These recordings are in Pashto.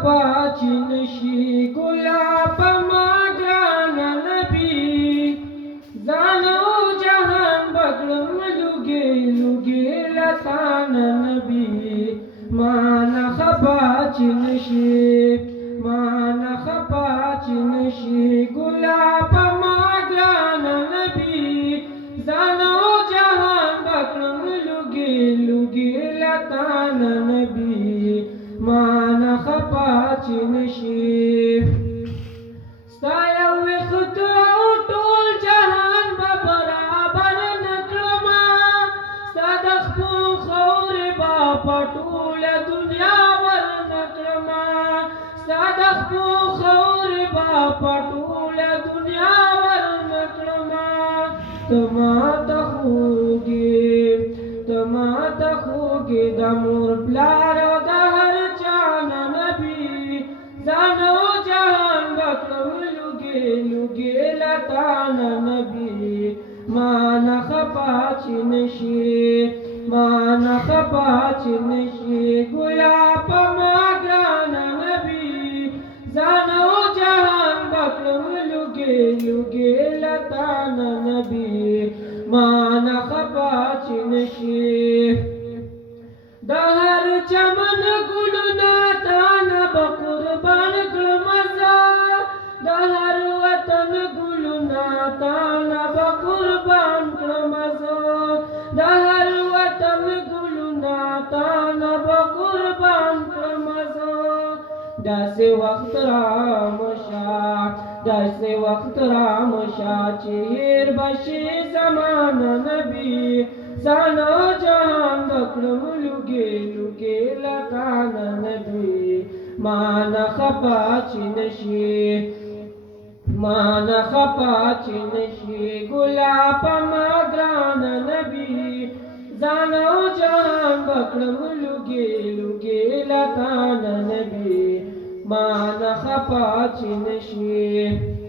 خپا چې نشي ګلاب ما ګران نبی ځان او جهان بکړم لوګي لوګي لتان نبی ما نه خپا چې نشي ما نه خپا چې نشي ګلاب ما ګران نبی ځان او جهان بکړم لوګي لوګي لتان نبی ما نه خپا چې نشي ستا یو وخت ټول جهان به برابر نه کړمه ستا د خپو خورې به په ټوله دنیا ور نه کړمه ستا د خپو خورې به په ټوله دنیا ور نه کړمه ته ماته خوږې ته ماته خوږې د مور پلار او د هر چا نه نبي ځان او جهان بکړم لوګي لوګي لتان نبي ما نه خپا چې نشي ما نه خپا چې نشي ګلاب ما ګران نبي ځان او جهان بکړم لوګي لوګي لتان نبي ما نه خپا چې نشي د هر چمن ګلونه تانه به قربان کړم زه د هر وطن ګلونه تانه به قربان کړم زه د هر وطن ګلونه تانه به قربان کړم زه داسې وخت رامشه داسې وخت رامشه چې هېر به شي زمانه نبي ځان او جهان بکړم لوګي لوګي لتان نبي ما نه خپا چې نشي ما نه خپا چې نشي ګلاب ما ګران نبي ځان او جهان بکړم لوګي لوګي لتان نبي ما نه خپا چې نشي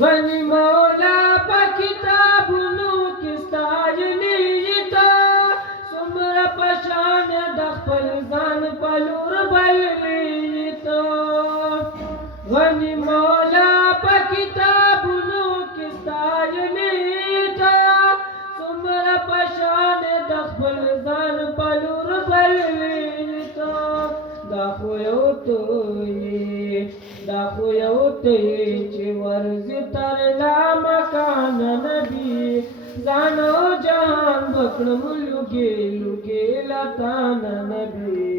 غني مولا په کتابونو کې ستایلی تا څومره په شان د خپل ځان په لور بللی تا غني مولا په کتابونو کې ستایلی تا څومره په شان د خپل ځان په لور بللی تا دا خو یو ته دا خو یو ته چې ورځي تر لا مکان نبي ځان او جهان بکړم لوګي لوګي لتان نبي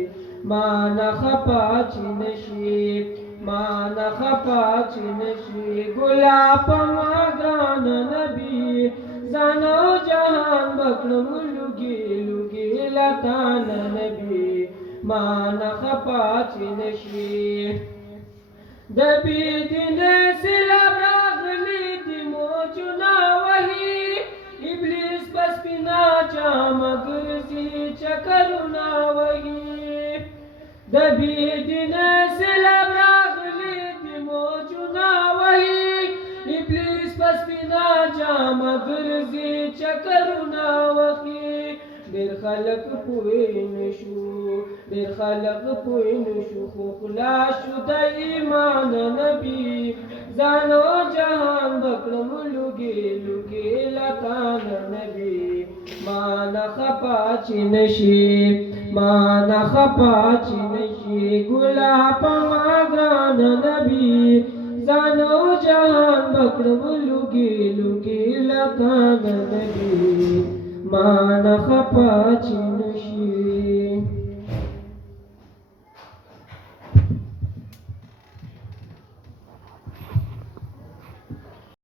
ما نه خپا چې نشي ما نه خپا چې نشي ګلاب ما ګران نبي ځان او جهان بکړم لوګي لوګي لتان نبي ما نه خپا چې نشي د بيدین سیلاب راغلی دی موجونه وهي ابلیس پس پینا جام ګرځي چکرونه وهي د بيدین سیلاب راغلی دی موجونه وهي ابلیس پس پینا جام ګرځي چکرونه وهي ډېر خلک پوه نشو ډېر خلک پوه نشو خو خلاص شو د ایمان نبي ځان او جهان بکړم لوګي لوګي لتان نبي ما نه خپا چې نشي ما نه خپا چې نشي ګلاب ما ګران نبي ځان او جهان بکړم لوګي لوګي لتان نبي ما نه خپا چې نشي